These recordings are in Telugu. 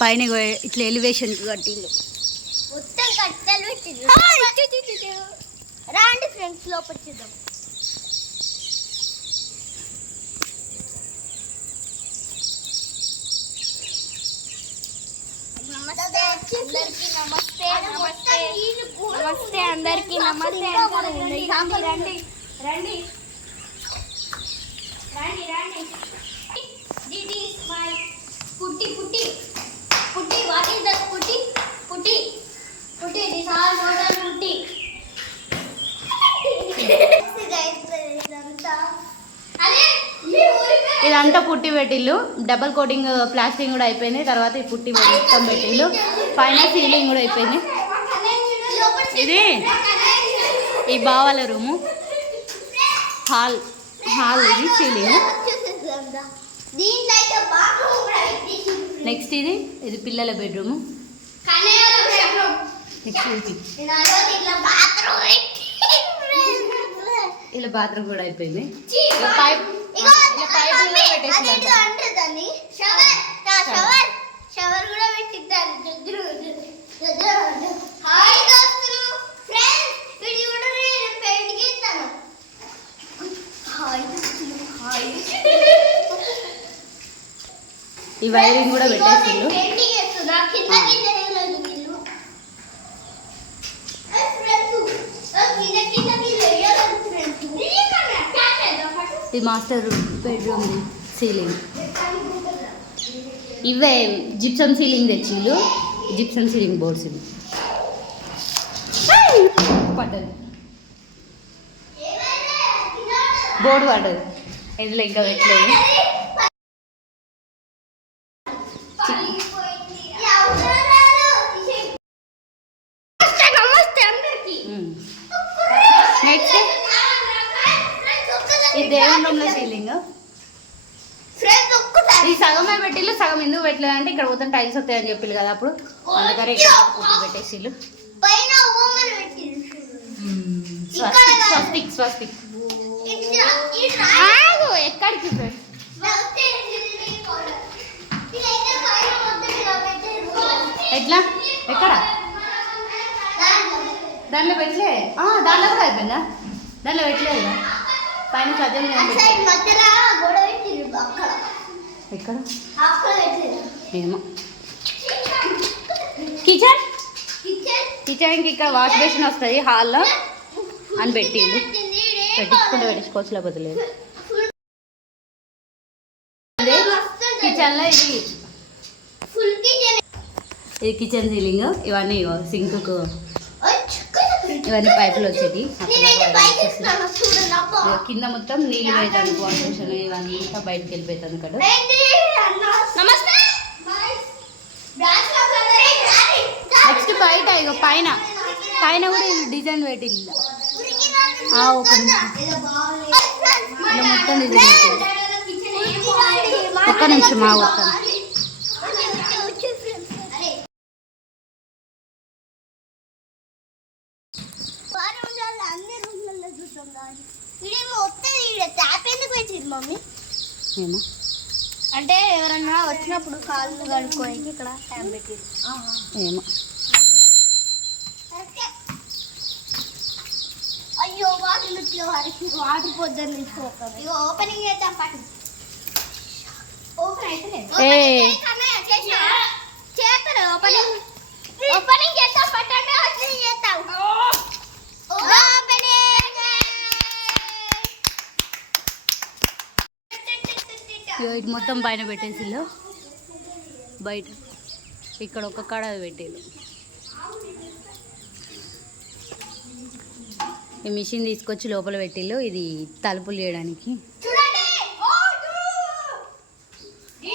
పైన ఇట్లా ఎలివేషన్ కట్టిండు మొత్తం కట్టెలు పెట్టిండు. రాండి ఫ్రెండ్స్ లోపల చూద్దాం. నమస్తే అందరికి నమస్తే. రండి రండి రండి రండి. దిస్ ఈస్ మై పుట్టి పుట్టి పుట్టి. వాట్ ఈస్ దట్ పుట్టి పుట్టి పుట్టి? దిస్ ఆల్ టోటల్ పుట్టి. ఇదంతా పుట్టి పెట్టిల్లు. డబల్ కోటింగ్ ప్లాస్టింగ్ కూడా అయిపోయింది. తర్వాత ఈ పుట్టి మొత్తం పెట్టిల్లు. పైన సీలింగ్ కూడా అయిపోయింది. ఇది ఈ బావాల రూము, హాల్ ఇది సీలింగ్. నెక్స్ట్ ఇది పిల్లల బెడ్రూము. నెక్స్ట్ ఇలా బాత్రూమ్ కూడా అయిపోయింది. పైప్ షవర్ కూడా పెట్టిద్దారు. ఈ వైరింగ్ కూడా పెట్టేసిండు. ఇది మాస్టర్ బెడ్రూమ్ సీలింగ్. ఇవే జిప్సమ్ సీలింగ్ తెచ్చిళ్ళు. జిప్సమ్ సీలింగ్ బోర్డ్స్ ఇవి పడ్డది. బోర్డు పడ్డది. ఇందులో ఇంకా పెట్టలేదు. నెక్స్ట్ ఈ దేవుని రూమ్లో సీలింగ్. ఈ సగమే పెట్టిల్లు. సగం ఎందుకు పెట్టలేదు అంటే ఇక్కడ పోతే టైల్స్ వస్తాయని చెప్పిల్లు కదా అప్పుడు, అందుకని ఇక్కడ పెట్టేసిల్లు. స్వస్తిక్ స్వస్తిక్. ఎక్కడికి ఎట్లా ఎక్కడ దాంట్లో పెట్టలే. దాంట్లో కూడా అయిపోయిందా? దాంట్లో పెట్టలేదు కదా పైన సజ్జం. ఎక్కడ ఏమో. కిచెన్కి ఇక్కడ వాష్ బేసిన్ వస్తుంది హాల్లో అని పెట్టిండు. పెట్టించుకోవచ్చు లేకపోతే లేదు. అదే కిచెన్లో ఇది కిచెన్ సీలింగ్. ఇవన్నీ సింక్కు ఇవన్నీ పైపులు వచ్చేటి. కింద మొత్తం నీళ్ళు పెడతాను. వాషింగ్ ఇవన్నీ అంతా బయటకు వెళ్ళిపోతాను ఇక్కడ. నెక్స్ట్ బయట ఇక పైన పైన కూడా డిజైన్ పెట్టింది. ఒక నిమిషం ఇలా మొత్తం డిజైన్ పెట్టింది. ఒక్క నిమిషం వస్తాను. ఏమో అంటే ఎవరన్నా వచ్చినప్పుడు కాళ్ళు కడుక్కోనికి ఇక్కడ ట్యాబ్ పెట్టింది. ఏమో. అయ్యో వాటర్ పొద్దున్న తీసుకోవాలి. ఇక ఓపెనింగ్ చేద్దాం పాటు. ఓపెన్ అయితే చేస్తారు. ఓపెనింగ్ చేద్దాం పట్టండి. ఓపెనింగ్ చేస్తాం. ఇది మొత్తం పైన పెట్టేసిల్లు. బయట ఇక్కడ ఒక కాడ పెట్టేళ్ళు. ఈ మిషన్ తీసుకొచ్చి లోపల పెట్టిల్లు. ఇది తలుపులు చేయడానికి.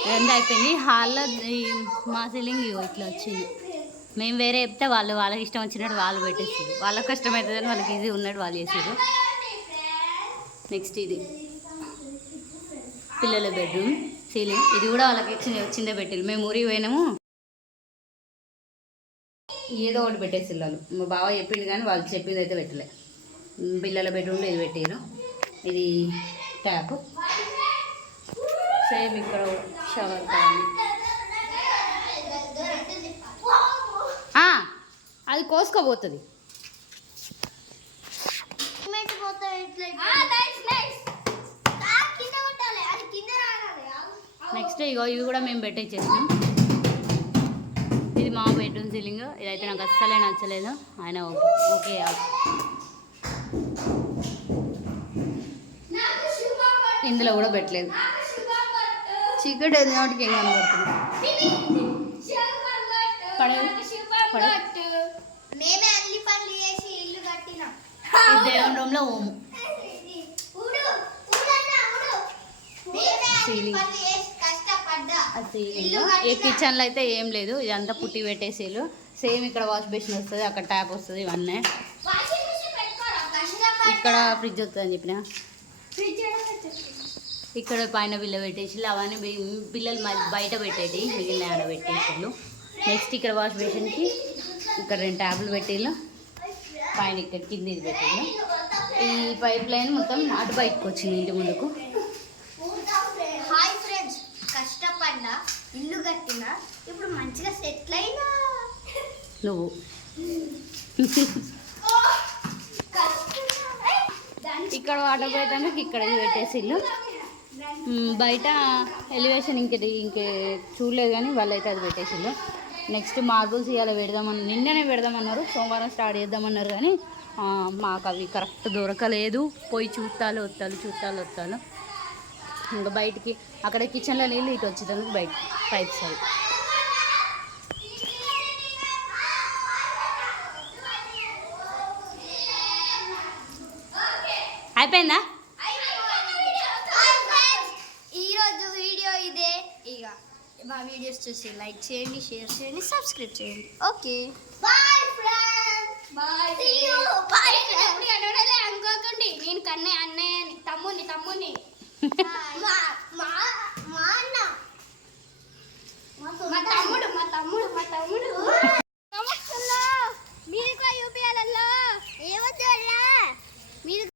రెండు అయిపోయింది. హాల్లో మా సీలింగ్ ఇట్లా వచ్చింది. మేము వేరే చెప్తే వాళ్ళకి ఇష్టం వచ్చినట్టు వాళ్ళు పెట్టేసారు. వాళ్ళకి కష్టం అవుతుందని వాళ్ళకి ఈజీ ఉన్నట్టు వాళ్ళు చేసారు. నెక్స్ట్ ఇది పిల్లల బెడ్రూమ్ సీలింగ్. ఇది కూడా వాళ్ళకి వచ్చిందే పెట్టారు. మేము ఊరికి పోయినాము ఏదో ఒకటి పెట్టేసి వాళ్ళు. మా బావ చెప్పిండు కానీ వాళ్ళు చెప్పింది అయితే పెట్టలే. పిల్లల బెడ్రూమ్లో ఇది పెట్టారు. ఇది ట్యాప్. సేమ్ ఇక్కడ షవర్. అది కోసుకోబోతుంది. నెక్స్ట్ ఇగో ఇవి కూడా మేము పెట్టేసేసాం. ఇది మా బెడ్రూమ్ సీలింగ్. ఇదైతే నాకు అస్సలే నచ్చలేదు. ఆయన ఓకే ఇందులో కూడా పెట్టలేదు. చీకటి నోటికి ఏం కనబడుతుంది. దేవుని రూమ్లో ఓము సీలింగ్. ఈ కిచెన్లో అయితే ఏం లేదు. ఇదంతా పుట్టి పెట్టేసేలు. సేమ్ ఇక్కడ వాష్ బేసిన్ వస్తుంది, అక్కడ ట్యాప్ వస్తుంది. ఇవన్నీ ఇక్కడ ఫ్రిడ్జ్ వస్తుంది అని చెప్పిన. ఇక్కడ పైన బిల్ల పెట్టేసి అవన్నీ బిల్లలు బయట పెట్టేటి మిగిలిన ఆడ పెట్టేసారు. నెక్స్ట్ ఇక్కడ వాష్ బేసిన్కి ఇక్కడ 2 ట్యాబ్లు పెట్టేళ్ళు. పైన ఇక్కడ కింద ఇది పెట్టేళ్ళు. ఈ పైప్ లైన్ మొత్తం అటు బయటకు వచ్చింది ఇంటి ముందుకు. హాయ్ ఫ్రెండ్స్, కష్టపడ్డా ఇల్లు కట్టినా ఇప్పుడు మంచిగా సెటిల్ అయినా. నువ్వు ఇక్కడ వాటర్ పోయేదానికి ఇక్కడ ఇది పెట్టేసి ఇల్లు. బయట ఎలివేషన్ ఇంకే చూడలేదు కానీ వాళ్ళైతే అది పెట్టేసిళ్ళు. నెక్స్ట్ మార్బుల్స్ ఇవాళ నిన్ననే పెడదామన్నారు. సోమవారం స్టార్ట్ చేద్దామన్నారు కానీ మాకు అవి కరెక్ట్ దొరకలేదు. పోయి చూస్తాలు వస్తాను. ఇంకా బయటికి అక్కడ కిచెన్లో నీళ్ళు ఇటు వచ్చేదానికి బయట పైప్స్ అవి. అయిపోయిందా? ఈరోజు వీడియో ఇదే. ఇక మా వీడియోస్ చూసి లైక్ చేయండి, షేర్ చేయండి, సబ్స్క్రైబ్ చేయండి. Okay, bye friends. Bye. See you. Bye. ఎప్పుడు అనడలే అనుకోకండి. నేను కన్నయ్య అన్నయ్య తమ్ముని